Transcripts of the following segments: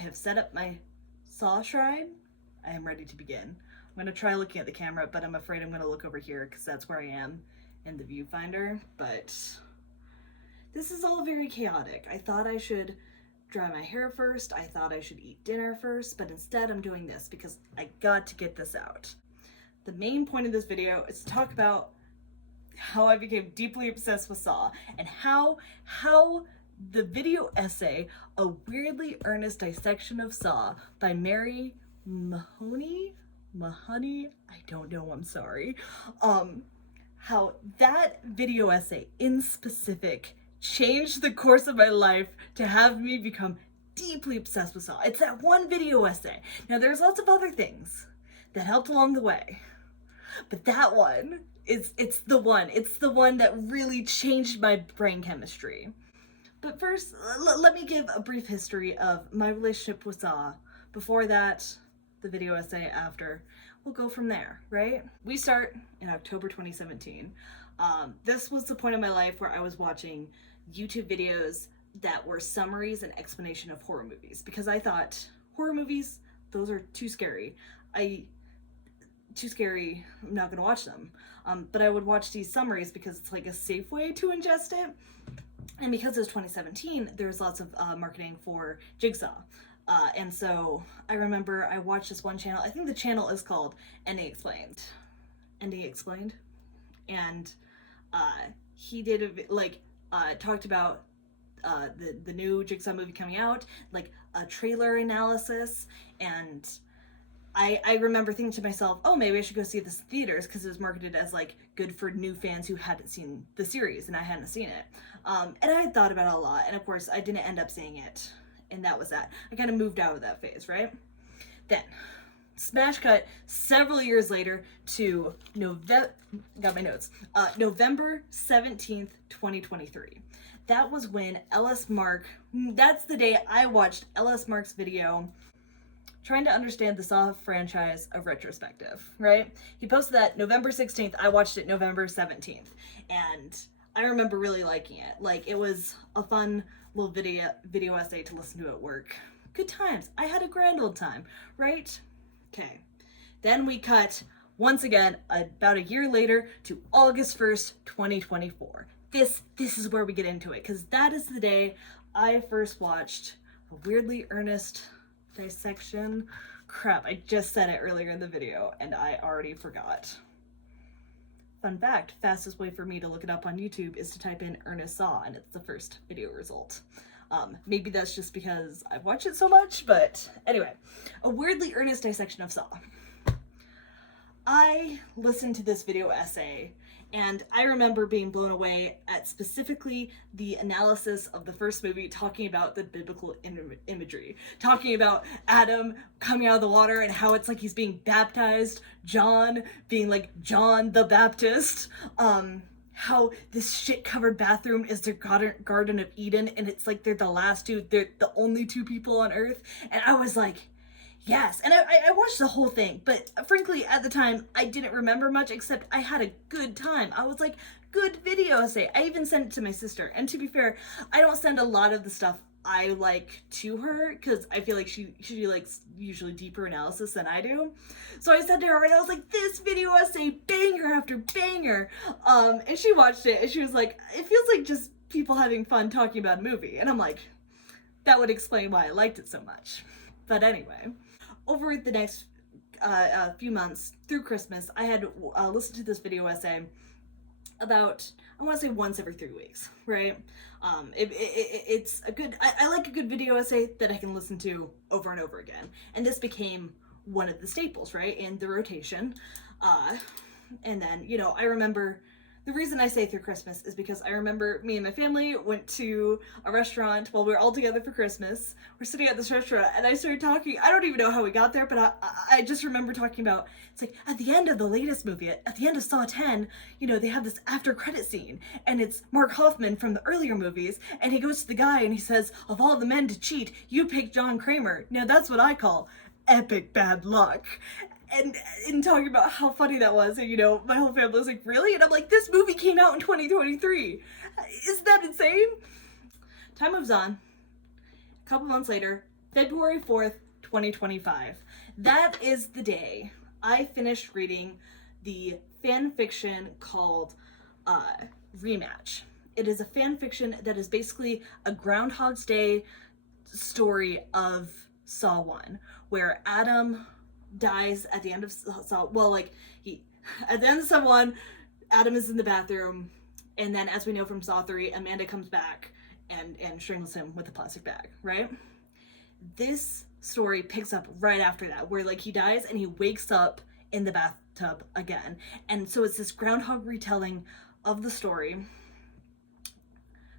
have set up my Saw shrine. I am ready to begin. I'm going to try looking at the camera, but I'm afraid I'm going to look over here because that's where I am in the viewfinder. But this is all very chaotic. I thought I should dry my hair first. I thought I should eat dinner first, but instead I'm doing this because I got to get this out. The main point of this video is to talk about how I became deeply obsessed with Saw and how the video essay, A Weirdly Earnest Dissection of Saw by Mary Mahoney, I don't know, I'm sorry. How that video essay in specific changed the course of my life to have me become deeply obsessed with Saw. It's that one video essay. Now there's lots of other things that helped along the way, but that one it's the one that really changed my brain chemistry. But first, let me give a brief history of my relationship with Saw. Before that, the video essay after. We'll go from there, right? We start in October 2017. This was the point of my life where I was watching YouTube videos that were summaries and explanation of horror movies because I thought horror movies, those are too scary. I'm not gonna watch them. But I would watch these summaries because it's like a safe way to ingest it. And because it was 2017, there was lots of marketing for Jigsaw. And so I remember I watched this one channel. I think the channel is called NA Explained. NA Explained. And he did talked about the new Jigsaw movie coming out, like a trailer analysis. And I remember thinking to myself, oh, maybe I should go see this in theaters because it was marketed as like good for new fans who hadn't seen the series and I hadn't seen it. And I had thought about it a lot, and of course I didn't end up seeing it, and that was that. I kind of moved out of that phase, right? Then, smash cut several years later to November 17th, 2023. That was when that's the day I watched LS Mark's video trying to understand the Saw franchise of retrospective, right? He posted that November 16th, I watched it November 17th, and I remember really liking it. Like, it was a fun little video essay to listen to at work. Good times. I had a grand old time, right? Okay. Then we cut, once again, about a year later to August 1st, 2024. This is where we get into it, because that is the day I first watched A Weirdly Earnest Dissection. Crap, I just said it earlier in the video, and I already forgot. Fun fact, fastest way for me to look it up on YouTube is to type in Ernest Saw, and it's the first video result. Maybe that's just because I've watched it so much, but anyway. A Weirdly Earnest Dissection of Saw. I listened to this video essay, and I remember being blown away at specifically the analysis of the first movie, talking about the biblical imagery, talking about Adam coming out of the water and how it's like he's being baptized, John being like John the Baptist, how this shit-covered bathroom is their Garden of Eden, and it's like they're the only two people on Earth, and I was like, yes. And I watched the whole thing, but frankly, at the time, I didn't remember much, except I had a good time. I was like, good video essay. I even sent it to my sister. And to be fair, I don't send a lot of the stuff I like to her, because I feel like she likes usually deeper analysis than I do. So I sent to her, and I was like, this video essay, banger after banger. And she watched it, and she was like, it feels like just people having fun talking about a movie. And I'm like, that would explain why I liked it so much. But anyway, over the next few months through Christmas, I had listened to this video essay about, I want to say once every 3 weeks, right? It's a good, I like a good video essay that I can listen to over and over again. And this became one of the staples, right, in the rotation. And then, you know, I remember, the reason I say through Christmas is because I remember me and my family went to a restaurant while we were all together for Christmas. We're sitting at this restaurant, and I started talking. I don't even know how we got there, but I just remember talking about, it's like, at the end of the latest movie, at the end of Saw 10, you know, they have this after credit scene, and it's Mark Hoffman from the earlier movies, and he goes to the guy and he says, of all the men to cheat, you picked John Kramer. Now that's what I call epic bad luck. And in talking about how funny that was, and you know, my whole family was like, really? And I'm like, this movie came out in 2023. Isn't that insane? Time moves on. A couple months later, February 4th, 2025. That is the day I finished reading the fan fiction called Rematch. It is a fan fiction that is basically a Groundhog's Day story of Saw 1, where Adam dies at the end of Saw, well, like, at the end of Saw 1, Adam is in the bathroom, and then as we know from Saw 3, Amanda comes back and strangles him with a plastic bag, right? This story picks up right after that, where like he dies and he wakes up in the bathtub again. And so it's this groundhog retelling of the story.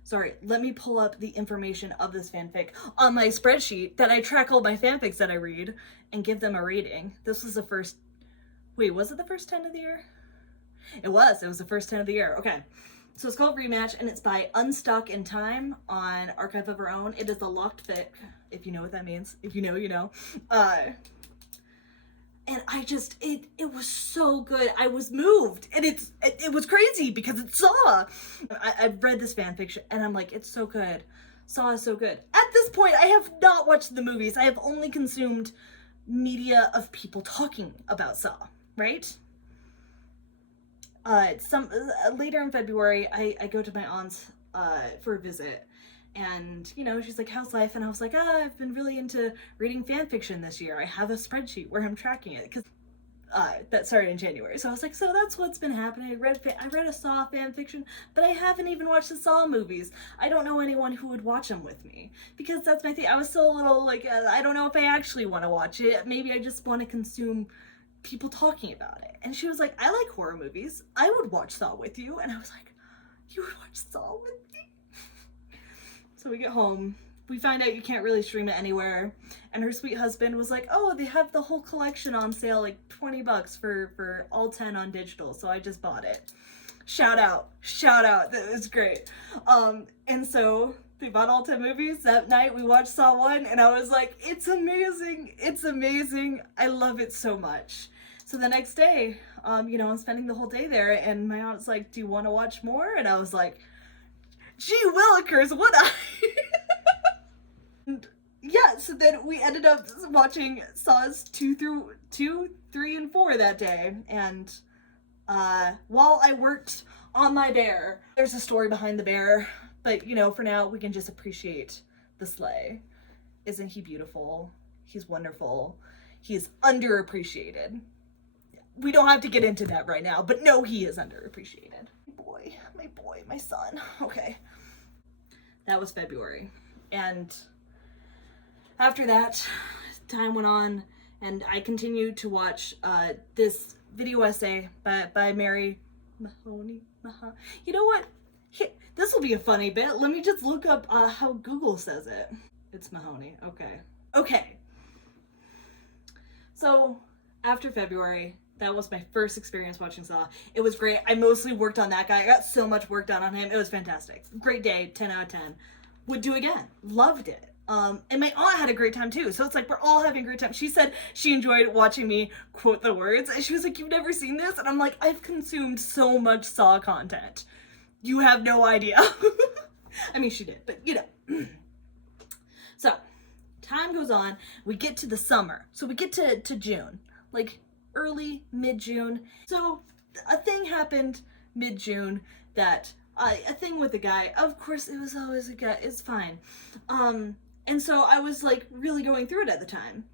Sorry, let me pull up the information of this fanfic on my spreadsheet that I track all my fanfics that I read and give them a rating. This was the first, wait, was it the first 10 of the year? It was the first 10 of the year. Okay. So it's called Rematch, and it's by Unstuck in Time on Archive of Our Own. It is a locked fic, if you know what that means. If you know, you know. And I just, it was so good. I was moved, and it was crazy because it's Saw. I've read this fanfiction, and I'm like, it's so good. Saw is so good. At this point, I have not watched the movies. I have only consumed media of people talking about Saw, right? Later in February, I go to my aunt's for a visit, and you know, she's like, how's life? And I was like, I've been really into reading fan fiction this year. I have a spreadsheet where I'm tracking it, because that started in January. So I was like, so that's what's been happening. I read a Saw fan fiction, but I haven't even watched the Saw movies. I don't know anyone who would watch them with me, because that's my thing. I was still a little like, I don't know if I actually want to watch it. Maybe I just want to consume people talking about it. And she was like, I like horror movies. I would watch Saw with you. And I was like, you would watch Saw with me? So we get home. We find out you can't really stream it anywhere. And her sweet husband was like, oh, they have the whole collection on sale, like $20 for all 10 on digital. So I just bought it. Shout out. That was great. And so they bought all 10 movies. That night we watched Saw 1, and I was like, it's amazing. It's amazing. I love it so much. So the next day, you know, I'm spending the whole day there, and my aunt's like, do you want to watch more? And I was like, gee willikers, would I? And yeah, so then we ended up watching Saws 2, 3, and 4 that day. And while I worked on my bear, there's a story behind the bear, but you know, for now we can just appreciate the sleigh. Isn't he beautiful? He's wonderful. He's underappreciated. We don't have to get into that right now, but no, he is underappreciated. My boy, my son. Okay. That was February. And after that, time went on, and I continued to watch this video essay by Mary Mahoney. You know what? This will be a funny bit. Let me just look up how Google says it. It's Mahoney. Okay. So after February, that was my first experience watching Saw. It was great. I mostly worked on that guy. I got so much work done on him. It was fantastic. Great day. 10 out of 10. Would do again. Loved it. And my aunt had a great time too. So it's like we're all having a great time. She said she enjoyed watching me quote the words. And she was like, you've never seen this? And I'm like, I've consumed so much Saw content. You have no idea. I mean, she did, but you know. So time goes on. We get to the summer. So we get to June. Like early, mid-June. So a thing happened mid-June that a thing with a guy. Of course, it was always a guy. It's fine. And so I was like really going through it at the time.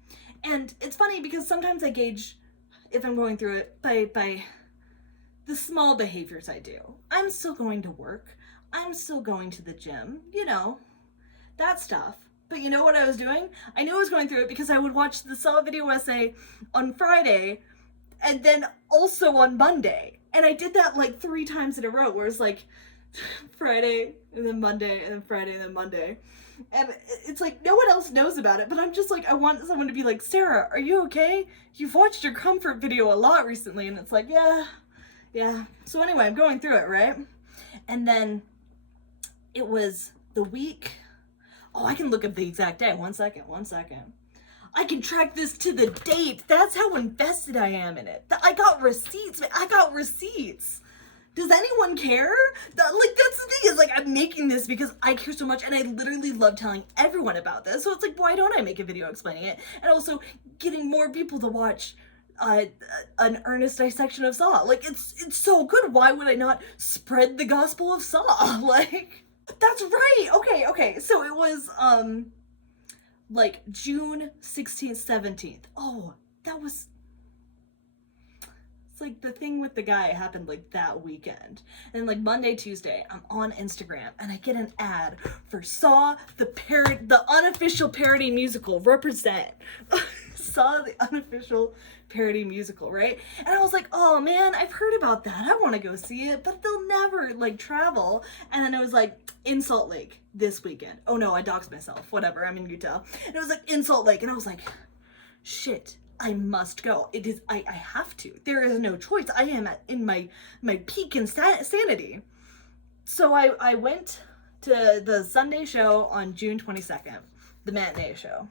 And it's funny because sometimes I gauge if I'm going through it by the small behaviors I do. I'm still going to work. I'm still going to the gym, you know, that stuff. But you know what I was doing? I knew I was going through it because I would watch the Saw video essay on Friday and then also on Monday. And I did that like 3 times in a row, where it's like Friday and then Monday and then Friday and then Monday. And it's like no one else knows about it, but I'm just like, I want someone to be like, Sarah, are you okay? You've watched your comfort video a lot recently. And it's like, yeah. So anyway, I'm going through it, right? And then it was the week. Oh, I can look up the exact day. One second. I can track this to the date. That's how invested I am in it. I got receipts, man. I got receipts. Does anyone care? Like, that's the thing, is like, I'm making this because I care so much and I literally love telling everyone about this. So it's like, why don't I make a video explaining it? And also getting more people to watch an earnest dissection of Saw. Like, it's so good. Why would I not spread the gospel of Saw? Like, that's right. Okay. So it was, like, June 16th, 17th. Oh, that was... It's like the thing with the guy happened like that weekend. And like Monday, Tuesday, I'm on Instagram and I get an ad for Saw, the unofficial parody musical. Represent. Saw, the unofficial parody musical, right? And I was like, oh man, I've heard about that. I want to go see it, but they'll never like travel. And then it was like in Salt Lake this weekend. Oh no, I doxed myself. Whatever, I'm in Utah. And it was like in Salt Lake, and I was like, shit, I must go. It is, I have to. There is no choice. I am in my peak insanity. So I went to the Sunday show on June 22nd, the matinee show.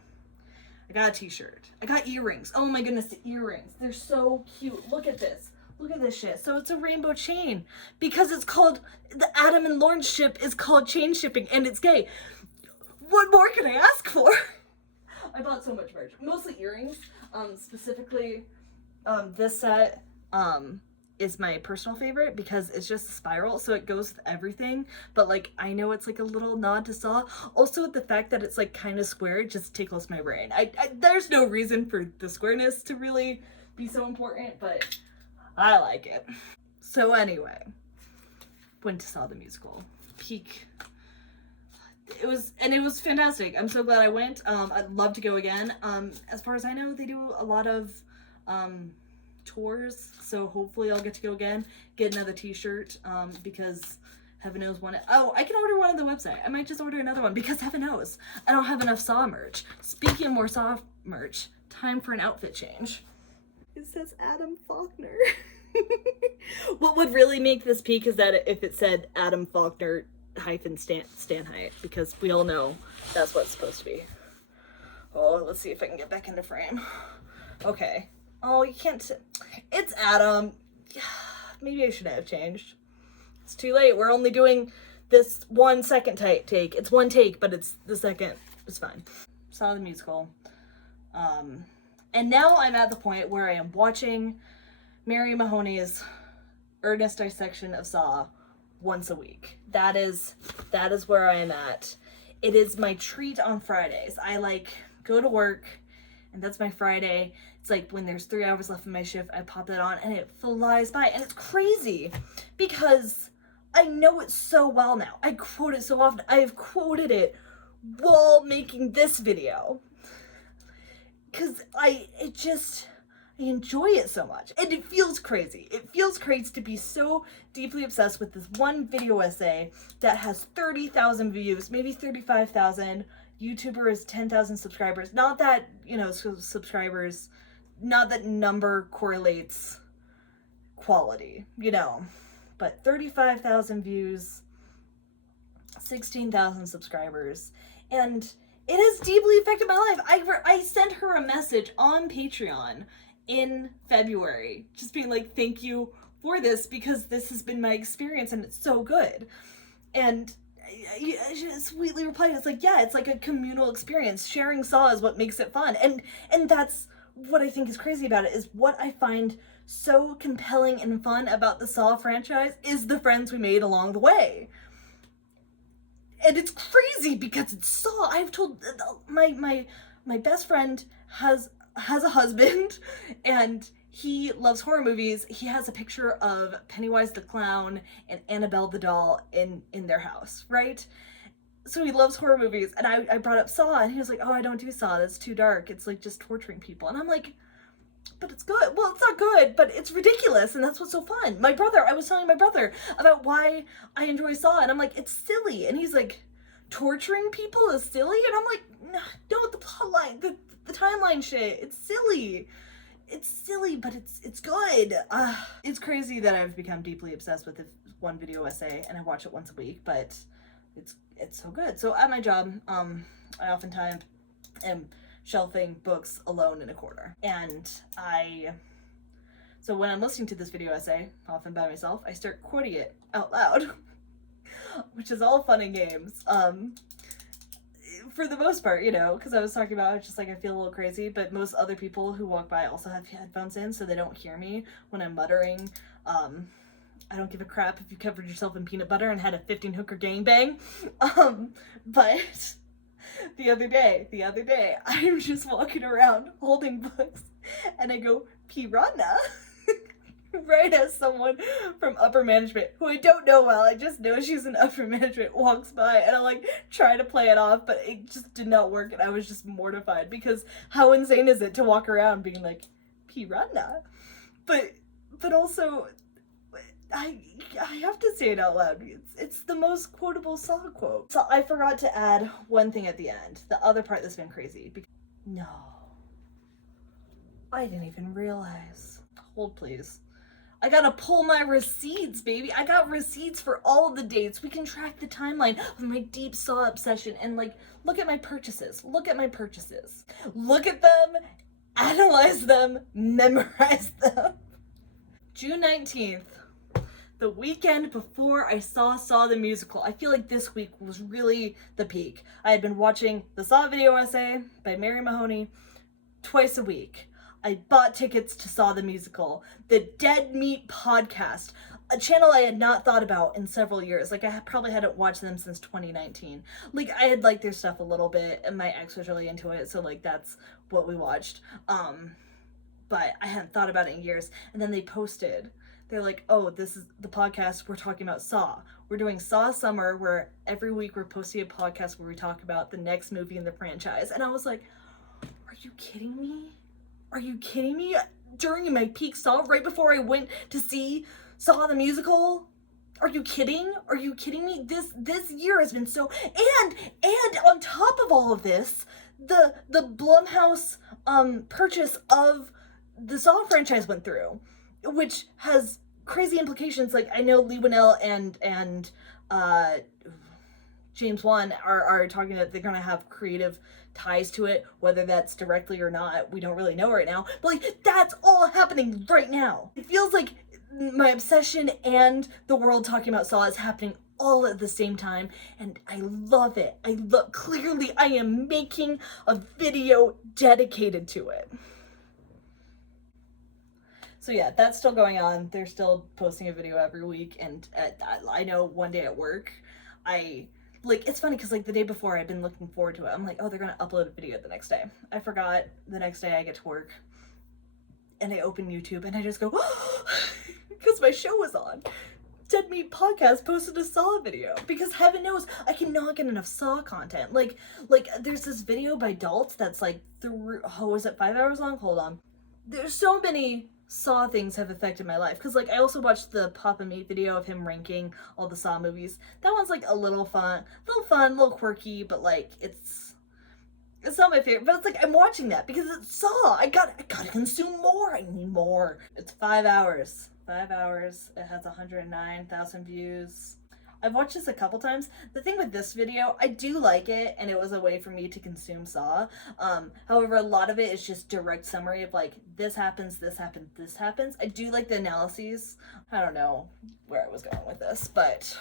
I got a t-shirt. I got earrings. Oh my goodness, the earrings. They're so cute. Look at this. Look at this shit. So it's a rainbow chain because it's called, the Adam and Lauren ship is called chain shipping and it's gay. What more can I ask for? I bought so much merch, mostly earrings. Specifically, this set is my personal favorite because it's just a spiral, so it goes with everything. But like, I know it's like a little nod to Saw. Also, with the fact that it's like kind of square, it just tickles my brain. There's no reason for the squareness to really be so important, but I like it. So anyway, went to Saw the musical. Peak. It was fantastic. I'm so glad I went. I'd love to go again. As far as I know, they do a lot of tours, so hopefully I'll get to go again, get another t-shirt, because heaven knows one. Oh, I can order one on the website. I might just order another one because heaven knows I don't have enough Saw merch. Speaking of more Saw merch, time for an outfit change. It says Adam Faulkner. What would really make this peak is that if it said Adam Faulkner Stanheight, because we all know that's what it's supposed to be. Oh, let's see if I can get back into frame. Okay. Oh, you can't. It's Adam. Maybe I should have changed. It's too late. We're only doing this 1 second take. It's one take, but it's the second. It's fine. Saw the musical. And now I'm at the point where I am watching Mary Mahoney's earnest dissection of Saw once a week. That is where I am at. It is my treat on Fridays. I like go to work and that's my Friday. It's like when there's 3 hours left in my shift, I pop that on and it flies by. And it's crazy because I know it so well now. I quote it so often. I have quoted it while making this video because I enjoy it so much. And it feels crazy. It feels crazy to be so deeply obsessed with this one video essay that has 30,000 views, maybe 35,000. YouTuber is 10,000 subscribers. Not that, subscribers, not that number correlates quality, but 35,000 views, 16,000 subscribers. And it has deeply affected my life. I sent her a message on Patreon in February, just being like, thank you for this because this has been my experience and it's so good. And she sweetly replied, it's like, yeah, it's like a communal experience. Sharing Saw is what makes it fun. And that's what I think is crazy about it, is what I find so compelling and fun about the Saw franchise is the friends we made along the way. And it's crazy because it's Saw. I've told my best friend has a husband and he loves horror movies. He has a picture of Pennywise the Clown and Annabelle the doll in their house, right? So he loves horror movies. And I brought up Saw and he was like, oh, I don't do Saw. That's too dark. It's like just torturing people. And I'm like, but it's good. Well, it's not good, but it's ridiculous. And that's what's so fun. I was telling my brother about why I enjoy Saw. And I'm like, it's silly. And he's like, torturing people is silly? And I'm like, no, the plotline, the timeline shit, it's silly. It's silly, but it's good. It's crazy that I've become deeply obsessed with this one video essay and I watch it once a week, but it's so good. So at my job, I oftentimes am shelving books alone in a corner. And So when I'm listening to this video essay, often by myself, I start quoting it out loud, which is all fun and games. For the most part, you know, because I was talking about, just like, I feel a little crazy, but most other people who walk by also have headphones in, so they don't hear me when I'm muttering. I don't give a crap if you covered yourself in peanut butter and had a 15 hooker gangbang. But the other day, I'm just walking around holding books, and I go, piranha. Right as someone from upper management, who I don't know well, I just know she's in upper management, walks by, and I like try to play it off, but it just did not work, and I was just mortified, because how insane is it to walk around being like, piranha? But also, I have to say it out loud. It's the most quotable Saw quote. So I forgot to add one thing at the end. The other part that's been crazy. No. I didn't even realize. Hold, please. I gotta pull my receipts, baby. I got receipts for all of the dates. We can track the timeline of my deep Saw obsession and, like, look at my purchases. Look at my purchases. Look at them, analyze them, memorize them. June 19th, the weekend before I saw the musical. I feel like this week was really the peak. I had been watching the Saw video essay by Mary Mahoney twice a week. I bought tickets to Saw the musical. The Dead Meat podcast, a channel I had not thought about in several years. Like, I probably hadn't watched them since 2019. Like, I had liked their stuff a little bit, and my ex was really into it, so, like, that's what we watched. But I hadn't thought about it in years. And then they posted, they're like, oh, this is the podcast, we're talking about Saw. We're doing Saw Summer, where every week we're posting a podcast where we talk about the next movie in the franchise. And I was like, are you kidding me? Are you kidding me? During my peak Saw, right before I went to see Saw the musical? Are you kidding? Are you kidding me? This year has been so, and on top of all of this, the Blumhouse purchase of the Saw franchise went through, which has crazy implications. Like, I know Leigh Whannell and James Wan are talking that they're gonna have creative ties to it, whether that's directly or not, we don't really know right now, but, like, that's all happening right now. It feels like my obsession and the world talking about Saw is happening all at the same time, and I love it. Clearly I am making a video dedicated to it. So yeah, that's still going on. They're still posting a video every week, and I know one day at work, it's funny because, like, the day before I'd been looking forward to it. I'm like, oh, they're gonna upload a video the next day. I forgot. The next day I get to work and I open YouTube and I just go, because my show was on. Dead Meat Podcast posted a Saw video, because heaven knows I cannot get enough Saw content. Like there's this video by Dalt that's like, is it 5 hours long? Hold on. There's so many Saw things have affected my life, because, like, I also watched the Papa Meat video of him ranking all the Saw movies. That one's, like, a little fun, a little quirky, but, like, it's not my favorite, but it's like, I'm watching that because it's Saw. I gotta consume more. I need more. It's 5 hours. 5 hours. It has 109,000 views. I've watched this a couple times. The thing with this video, I do like it, and it was a way for me to consume Saw. However, a lot of it is just direct summary of, like, this happens, this happens, this happens. I do like the analyses. I don't know where I was going with this, but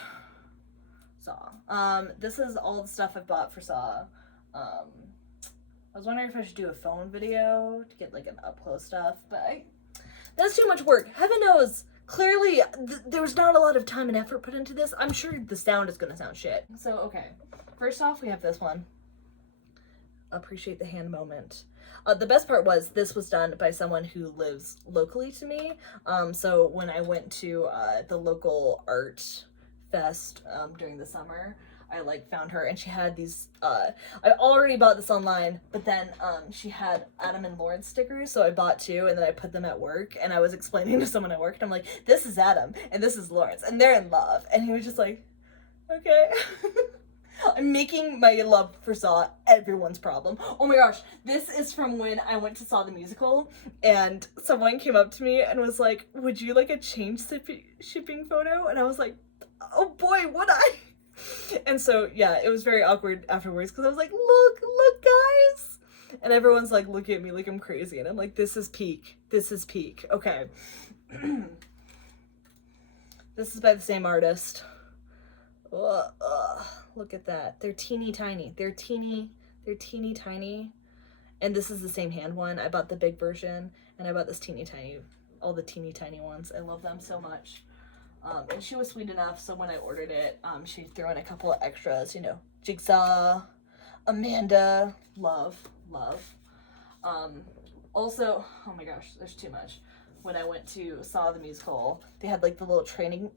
Saw. This is all the stuff I've bought for Saw. I was wondering if I should do a phone video to get, like, an up-close stuff, but that's too much work. Heaven knows. Clearly, there was not a lot of time and effort put into this. I'm sure the sound is gonna sound shit. So, okay. First off, we have this one. Appreciate the hand moment. The best part was this was done by someone who lives locally to me. So when I went to the local art fest during the summer, I, like, found her, and she had these, I already bought this online, but then, she had Adam and Lawrence stickers, so I bought two, and then I put them at work, and I was explaining to someone at work, and I'm like, this is Adam, and this is Lawrence, and they're in love, and he was just like, okay. I'm making my love for Saw everyone's problem. Oh my gosh, this is from when I went to Saw the musical, and someone came up to me and was like, would you like a change shipping photo? And I was like, oh boy, would I? And so, yeah, it was very awkward afterwards, because I was like, look, guys! And everyone's like looking at me like I'm crazy, and I'm like, this is peak, okay. This is by the same artist. Look at that. They're teeny tiny. They're teeny tiny. And this is the same hand one. I bought the big version, and I bought this teeny tiny, all the teeny tiny ones. I love them so much. And she was sweet enough, so when I ordered it, she threw in a couple of extras, you know, Jigsaw, Amanda, love. Also, oh my gosh, there's too much. When I went to Saw the Musical, they had like the little trading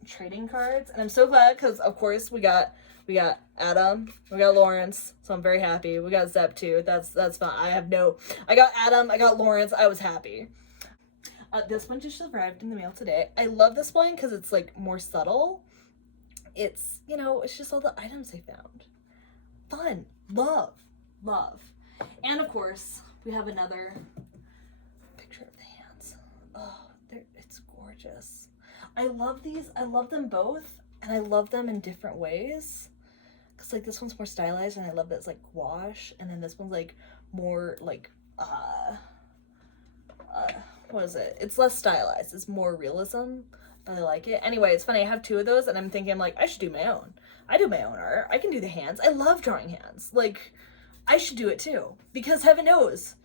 cards, and I'm so glad because of course we got Adam, we got Lawrence, so I'm very happy. We got Zep too. That's fun. I got Adam, I got Lawrence. I was happy. This one just arrived in the mail today. I love this one because it's like more subtle. It's, you know, it's just all the items I found. Fun, love, and of course we have another picture of the hands. Oh, it's gorgeous. I love these. I love them both, and I love them in different ways. Cause like this one's more stylized, and I love that it's like gouache, and then this one's like more like what is it? It's less stylized. It's more realism. I really like it. Anyway, it's funny. I have two of those, and I'm thinking like I should do my own. I do my own art. I can do the hands. I love drawing hands. Like I should do it too, because heaven knows,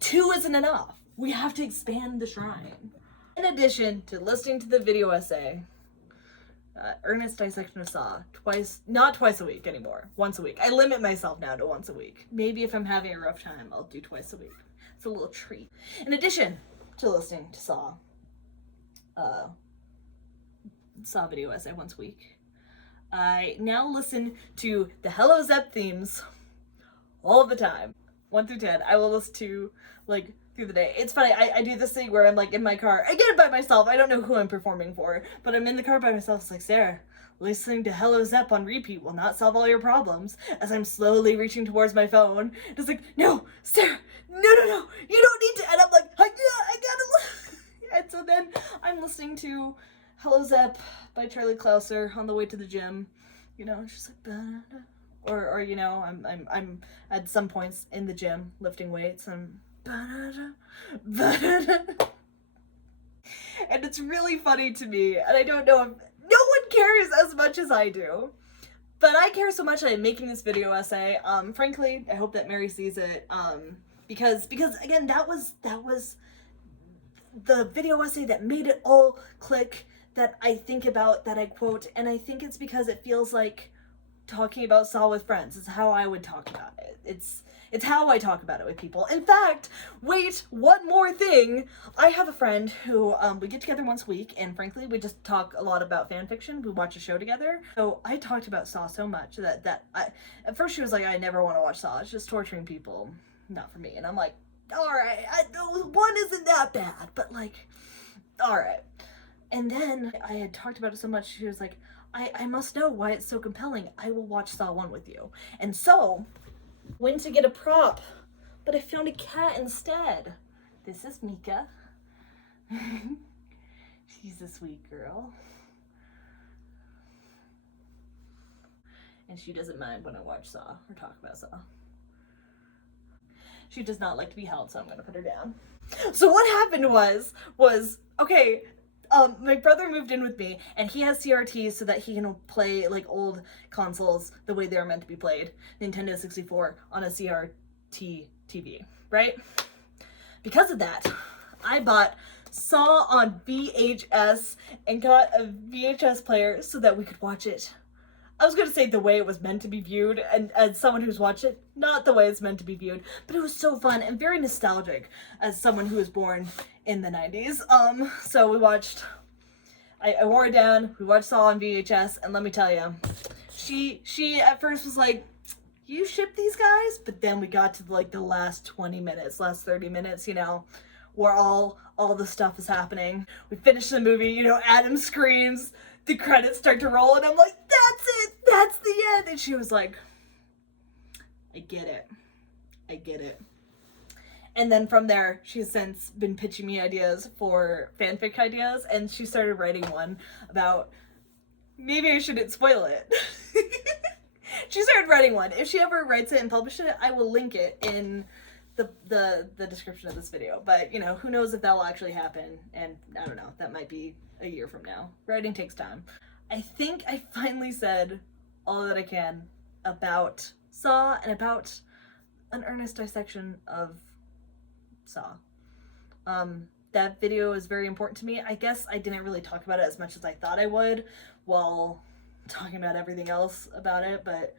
two isn't enough. We have to expand the shrine. In addition to listening to the video essay, Earnest Dissection of Saw, not twice a week anymore, once a week. I limit myself now to once a week. Maybe if I'm having a rough time, I'll do twice a week. It's a little treat. In addition to listening to Saw video essay once a week, I now listen to the Hello Zep themes all the time. 1 through 10. I will listen to like through the day. It's funny, I do this thing where I'm like in my car. I get it by myself. I don't know who I'm performing for, but I'm in the car by myself. It's like, Sarah, listening to Hello Zep on repeat will not solve all your problems. As I'm slowly reaching towards my phone, it's like, no, Sarah, no, you don't need to. And I'm like, I gotta. And so then I'm listening to Hello Zep by Charlie Clouser on the way to the gym. You know, it's just like, bah-da-da. Or you know, I'm at some points in the gym lifting weights. And it's really funny to me, and I don't know if no one cares as much as I do, but I care so much that I'm making this video essay. Frankly, I hope that Mary sees it, because again, that was the video essay that made it all click, that I think about, that I quote, and I think it's because it feels like talking about Saw with friends. It's how I would talk about it. It's how I talk about it with people. In fact, wait, one more thing. I have a friend who, we get together once a week, and frankly, we just talk a lot about fan fiction. We watch a show together. So I talked about Saw so much that at first she was like, I never want to watch Saw. It's just torturing people. Not for me. And I'm like, all right, one isn't that bad, but like, all right. And then I had talked about it so much, she was like, I must know why it's so compelling. I will watch Saw 1 with you. And so, went to get a prop, but I found a cat instead. This is Mika. She's a sweet girl. And she doesn't mind when I watch Saw or talk about Saw. She does not like to be held, so I'm gonna put her down. So what happened was, okay, my brother moved in with me, and he has CRTs so that he can play like old consoles the way they're meant to be played, Nintendo 64, on a CRT TV, right? Because of that, I bought Saw on VHS and got a VHS player so that we could watch it. I was going to say the way it was meant to be viewed, and as someone who's watched it, not the way it's meant to be viewed, but it was so fun and very nostalgic as someone who was born in the 90s. So we watched, I wore it down, we watched Saw on VHS, and let me tell you, she at first was like, you ship these guys? But then we got to like the last 20 minutes, last 30 minutes, you know, where all the stuff is happening. We finished the movie, you know, Adam screams, the credits start to roll, and I'm like, that's it, that's the end. And she was like, I get it. And then from there, she's since been pitching me ideas for fanfic ideas, and she started writing one about, maybe I shouldn't spoil it. She started writing one. If she ever writes it and publishes it, I will link it in the description of this video. But, you know, who knows if that will actually happen, and I don't know, that might be a year from now. Writing takes time. I think I finally said all that I can about Saw and about an earnest dissection of Saw. That video is very important to me. I guess I didn't really talk about it as much as I thought I would while talking about everything else about it, but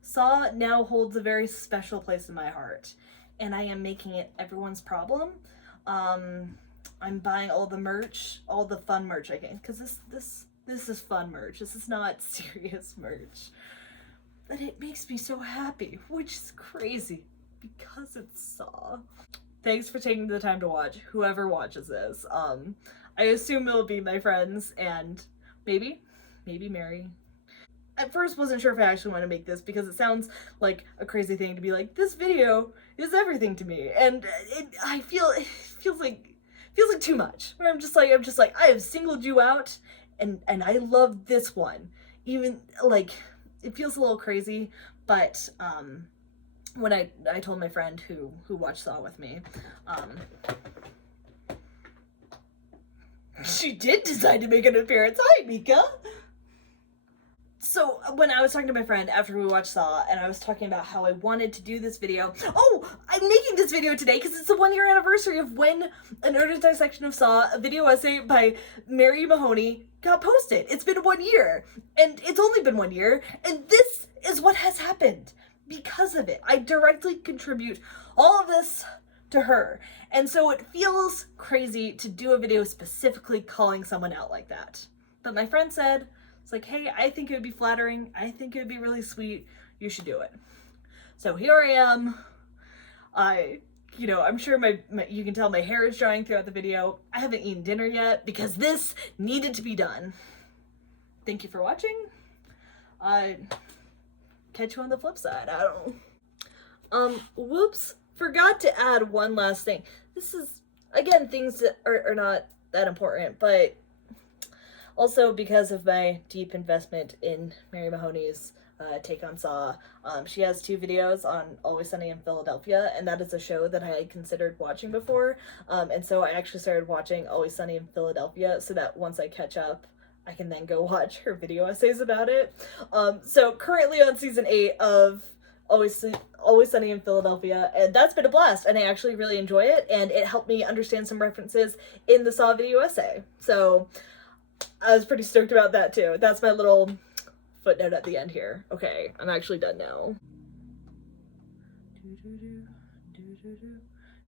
Saw now holds a very special place in my heart, and I am making it everyone's problem. I'm buying all the merch, all the fun merch I can, because this is fun merch. This is not serious merch. But it makes me so happy, which is crazy, because it's Saw. Thanks for taking the time to watch, whoever watches this. I assume it'll be my friends and maybe Mary. At first wasn't sure if I actually want to make this because it sounds like a crazy thing to be like, this video is everything to me. And it feels like too much. Where I'm just like, I have singled you out and I love this one. Even like, it feels a little crazy, but when I told my friend who watched Saw with me, she did decide to make an appearance. Hi, Mika! So when I was talking to my friend after we watched Saw, and I was talking about how I wanted to do this video, oh, I'm making this video today because it's the 1-year anniversary of when An Earnest Dissection of Saw, a video essay by Mary Mahoney, got posted. It's been 1 year, and it's only been 1 year, and this is what has happened because of it. I directly contribute all of this to her, and so it feels crazy to do a video specifically calling someone out like that. But my friend said, it's like, hey, I think it would be flattering. I think it would be really sweet. You should do it. So here I am. I'm sure you can tell my hair is drying throughout the video. I haven't eaten dinner yet because this needed to be done. Thank you for watching. Catch you on the flip side. I don't know. Whoops. Forgot to add one last thing. This is, again, things that are not that important, but also because of my deep investment in Mary Mahoney's take on Saw. She has 2 videos on Always Sunny in Philadelphia, and that is a show that I had considered watching before. And so I actually started watching Always Sunny in Philadelphia so that once I catch up, I can then go watch her video essays about it. So currently on season 8 of Always Sunny in Philadelphia, and that's been a blast, and I actually really enjoy it, and it helped me understand some references in the Saw video essay. So I was pretty stoked about that too. That's my little footnote at the end here. Okay, I'm actually done now.